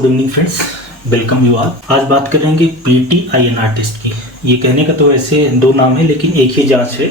Good evening friends, welcome you all. आज बात करेंगे पीटी-आईएनआर टेस्ट की। ये कहने का तो ऐसे दो नाम है लेकिन एक ही जांच है,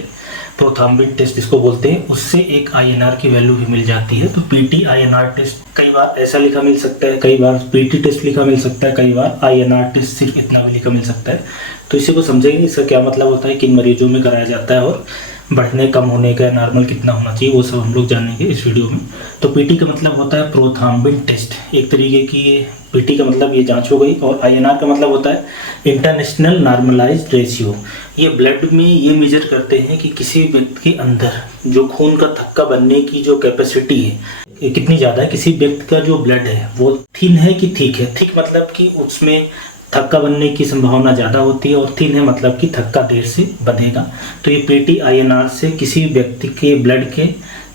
प्रोथ्रोम्बिन टेस्ट इसको बोलते हैं। उससे एक आईएनआर की वैल्यू भी मिल जाती है। तो पीटी-आईएनआर टेस्ट कई बार ऐसा लिखा मिल सकता है, कई बार पीटी टेस्ट लिखा मिल सकता है, कई बार आईएनआर टेस्ट सिर्फ इतना भी लिखा मिल सकता है। तो इसी को समझेंगे, इसका क्या मतलब होता है, किन मरीजों में कराया जाता है और बढ़ने कम होने का नॉर्मल कितना होना चाहिए, वो सब हम लोग जानेंगे इस वीडियो में। तो पीटी का मतलब होता है प्रोथ्रोम्बिन टेस्ट, एक तरीके की पीटी का मतलब ये जांच हो गई। और आईएनआर का मतलब होता है इंटरनेशनल नॉर्मलाइज्ड रेशियो। ये ब्लड में ये मेजर करते हैं कि किसी व्यक्ति के अंदर जो खून का थक्का बनने की जो कैपेसिटी है ये कितनी ज़्यादा है। किसी व्यक्ति का जो ब्लड है वो थिन है कि थिक है। थिक मतलब कि उसमें थक्का बनने की संभावना ज़्यादा होती है, और थिन है मतलब कि थक्का देर से बनेगा। तो ये पीटी-आईएनआर से किसी व्यक्ति के ब्लड के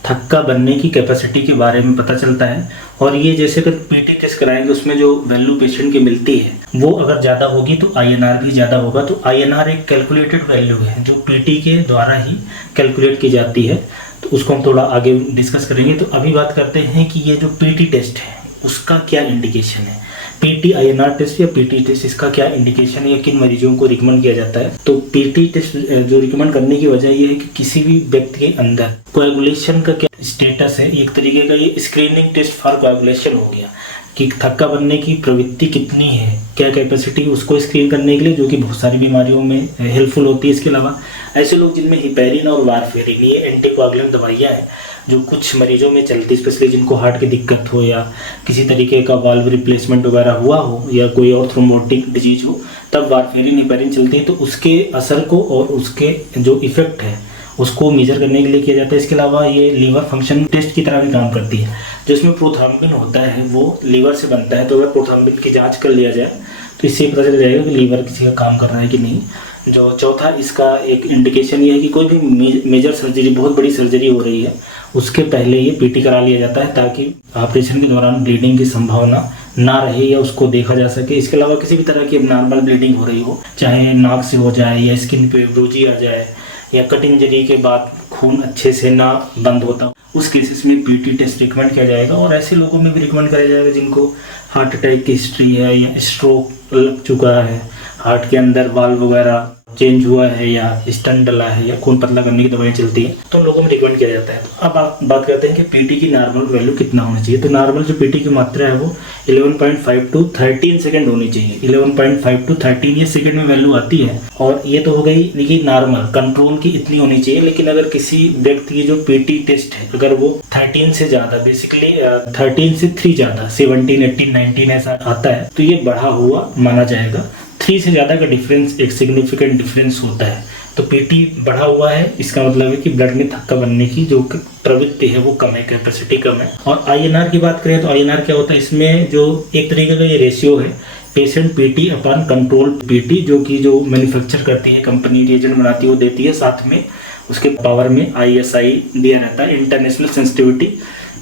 थक्का बनने की कैपेसिटी के बारे में पता चलता है। और ये जैसे अगर पीटी टेस्ट कराएंगे उसमें जो वैल्यू पेशेंट की मिलती है वो अगर ज़्यादा होगी तो आईएनआर भी ज़्यादा होगा। तो आईएनआर एक कैलकुलेटेड वैल्यू है जो पीटी के द्वारा ही कैलकुलेट की जाती है। तो उसको हम थोड़ा आगे डिस्कस करेंगे। तो अभी बात करते हैं कि ये जो पीटी टेस्ट है उसका क्या इंडिकेशन है। पीटी-आईएनआर टेस्ट या पीटी टेस्ट, इसका क्या इंडिकेशन है या किन मरीजों को रिकमेंड किया जाता है। तो पीटी टेस्ट जो रिकमेंड करने की वजह ये है कि किसी भी व्यक्ति के अंदर कोएगुलेशन का क्या स्टेटस है। एक तरीके का ये स्क्रीनिंग टेस्ट फॉर कोएगुलेशन हो गया कि थक्का बनने की प्रवृत्ति कितनी है, क्या कैपेसिटी, उसको स्क्रीन करने के लिए, जो कि बहुत सारी बीमारियों में हेल्पफुल होती है। इसके अलावा ऐसे लोग जिनमें हिपेरिन और वारफेरिन, ये एंटीकोआगुलेंट दवाइयाँ हैं जो कुछ मरीजों में चलती, स्पेशली जिनको हार्ट की दिक्कत हो या किसी तरीके का वाल्व रिप्लेसमेंट वगैरह हुआ हो या कोई और थ्रोम्बोटिक डिजीज हो, तब वारफेरिन हिपेरिन चलती है। तो उसके असर को और उसके जो इफेक्ट है उसको मेजर करने के लिए किया जाता है। इसके अलावा ये लीवर फंक्शन टेस्ट की तरह भी काम करती है। जिसमें प्रोथ्रोम्बिन होता है वो लीवर से बनता है। तो अगर प्रोथ्रोम्बिन की जांच कर लिया जाए तो इससे पता चल जाएगा कि लीवर किसी का काम कर रहा है कि नहीं। जो चौथा इसका एक इंडिकेशन ये है कि कोई भी मेजर सर्जरी, बहुत बड़ी सर्जरी हो रही है, उसके पहले ये पीटी करा लिया जाता है ताकि ऑपरेशन के दौरान ब्लीडिंग की संभावना ना रहे या उसको देखा जा सके। इसके अलावा किसी भी तरह की नॉर्मल ब्लीडिंग हो रही हो, चाहे नाक से हो जाए या स्किन पे ब्रूजी आ जाए या कट इंजरी के बाद खून अच्छे से ना बंद होता, उस केसेस में पीटी टेस्ट रिकमेंड किया जाएगा। और ऐसे लोगों में भी रिकमेंड किया जाएगा जिनको हार्ट अटैक की हिस्ट्री है या स्ट्रोक लग चुका है, हार्ट के अंदर वाल्व वगैरह चेंज हुआ है या स्टंट डला है या खून पतला करने की दवाएं चलती हैं, तो उन लोगों में रिकमेंड किया जाता है। तो अब आप बात करते हैं कि पीटी की नॉर्मल वैल्यू कितना होना चाहिए। तो नॉर्मल जो पीटी की मात्रा है वो 11.5 टू 13 सेकेंड होनी चाहिए। 11.5 टू 13 ये सेकेंड में वैल्यू आती है। और ये तो हो गई देखिए नॉर्मल कंट्रोल की इतनी होनी चाहिए। लेकिन अगर किसी व्यक्ति की जो पीटी टेस्ट है अगर वो 13 से ज़्यादा, बेसिकली 13 से 3 ज़्यादा, 17, 18, 19 ऐसा आता है तो ये बढ़ा हुआ माना जाएगा। 3 से ज़्यादा का डिफरेंस एक सिग्निफिकेंट डिफरेंस होता है। तो पीटी बढ़ा हुआ है, इसका मतलब है कि ब्लड में थक्का बनने की जो प्रवृत्ति है वो कम है, कैपेसिटी कम है। और आईएनआर की बात करें तो आईएनआर क्या होता है, इसमें जो एक तरीके का ये रेशियो है patient PT upon control PT, जो कि जो मैन्युफैक्चर करती है कंपनी, रिएजेंट बनाती है, वो देती है। साथ में उसके पावर में ISI दिया रहता है, इंटरनेशनल सेंसिटिविटी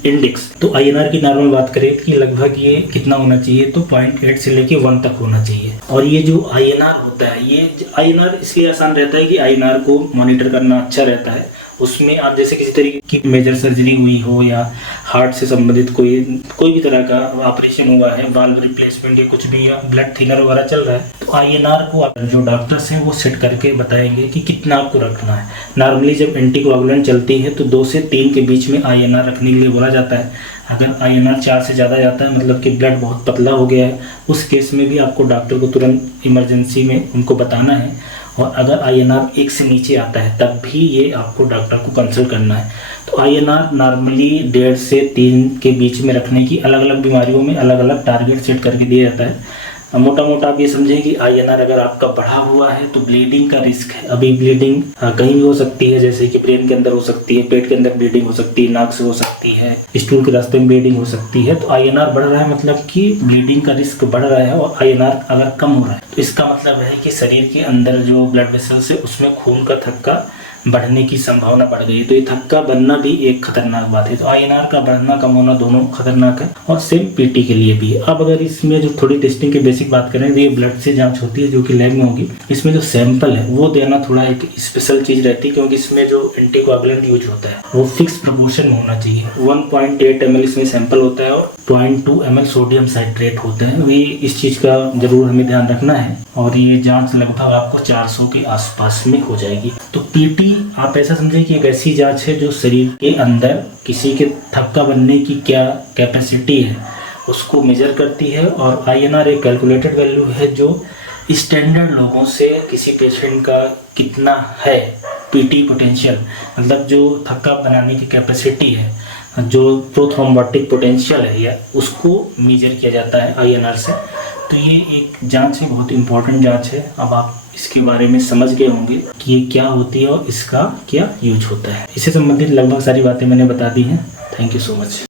इंडेक्स। तो आईएनआर की नॉर्मल बात करें कि लगभग ये कितना होना चाहिए, तो 0.8 से लेके 1 तक होना चाहिए। और ये जो आईएनआर होता है, ये आईएनआर इसलिए आसान रहता है कि आईएनआर को मॉनिटर करना अच्छा रहता है। उसमें आप जैसे किसी तरीके की मेजर सर्जरी हुई हो या हार्ट से संबंधित कोई भी तरह का ऑपरेशन हुआ है, वाल्व रिप्लेसमेंट या कुछ भी, या ब्लड थिनर वगैरह चल रहा है, तो आईएनआर को जो डॉक्टर्स हैं वो सेट करके बताएंगे कि कितना आपको रखना है। नॉर्मली जब एंटीकोआगुलेंट चलती है तो 2 से 3 के बीच में आईएनआर रखने के लिए बोला जाता है। अगर आईएनआर 4 से ज़्यादा जाता है मतलब कि ब्लड बहुत पतला हो गया है, उस केस में भी आपको डॉक्टर को तुरंत इमरजेंसी में उनको बताना है। और अगर आईएनआर 1 से नीचे आता है तब भी ये आपको डॉक्टर को कंसल्ट करना है। तो आईएनआर नॉर्मली 1.5 से 3 के बीच में रखने की अलग अलग बीमारियों में अलग अलग टारगेट सेट करके दिया जाता है। मोटा मोटा आप ये समझें कि आईएनआर अगर आपका बढ़ा हुआ है तो ब्लीडिंग का रिस्क है। अभी ब्लीडिंग कहीं भी हो सकती है, जैसे कि ब्रेन के अंदर हो सकती है, पेट के अंदर ब्लीडिंग हो सकती है, नाक से हो सकती है, स्टूल के रास्ते में ब्लीडिंग हो सकती है। तो आईएनआर बढ़ रहा है मतलब कि ब्लीडिंग का रिस्क बढ़ रहा है। और आईएनआर अगर कम हो रहा है तो इसका मतलब है कि शरीर के अंदर जो ब्लड वेसल्स है उसमें खून का थक्का बढ़ने की संभावना बढ़ गई है। तो ये थक्का बनना भी एक खतरनाक बात है। तो INR का बढ़ना कम होना दोनों खतरनाक है, और सेम PT के लिए भी है। अब अगर इसमें जो थोड़ी टेस्टिंग की बेसिक बात करें तो ये ब्लड से जांच होती है जो कि लैब में होगी। इसमें जो सैंपल है वो देना थोड़ा एक स्पेशल चीज रहती है, क्योंकि इसमें जो एंटीकोआगुलेंट यूज होता है वो फिक्स प्रोपोर्शन में होना चाहिए। 1.8 ml इसमें सैंपल होता है और 0.2 ml सोडियम साइट्रेट होते हैं। ये इस चीज का जरूर हमें ध्यान रखना है, और ये जांच लगभग आपको 400 के आसपास में हो जाएगी। तो PT आप ऐसा समझें कि एक ऐसी जांच है जो शरीर के अंदर किसी के थक्का बनने की क्या कैपेसिटी है उसको मेजर करती है, और INR एक कैलकुलेटेड वैल्यू है जो स्टैंडर्ड लोगों से किसी पेशेंट का कितना है PT पोटेंशियल, मतलब जो थक्का बनाने की कैपेसिटी है, जो प्रोथ्रोम्बोटिक पोटेंशियल है, या उसको मेजर किया जाता है INR से। तो ये एक जांच है, बहुत इंपॉर्टेंट जांच है। अब आप इसके बारे में समझ गए होंगे कि ये क्या होती है और इसका क्या यूज होता है। इससे संबंधित लगभग सारी बातें मैंने बता दी हैं। Thank you so much.